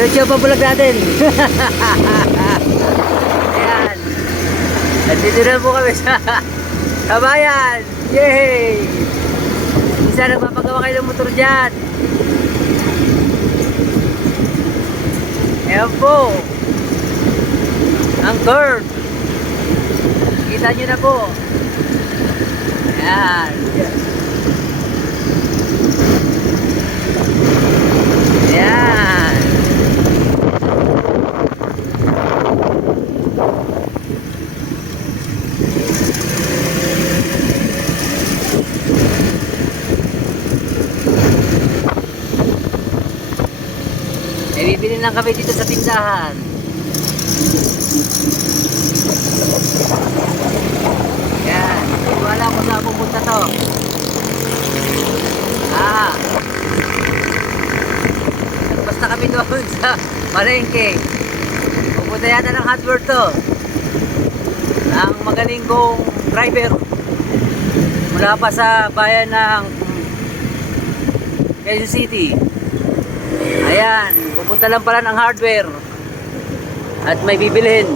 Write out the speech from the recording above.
Diretso pa vlog natin. Ayan. Nandito na po kami sa bayan. Yay! Isa nagpapagawa kayo ng motor dyan. Ayan po. Ang curve. Kita nyo na po. Ayan. Ayan. Eh, bibili lang kami dito sa tindahan. Yan. Hindi ko alam kung saan pupunta to. Basta kami doon sa Malengke. Pupunta yata ng hardware to. Ang magaling kong driver. Mula pa sa bayan ng Quezon City. Ayan, pupunta lang pala ng hardware at may bibilhin.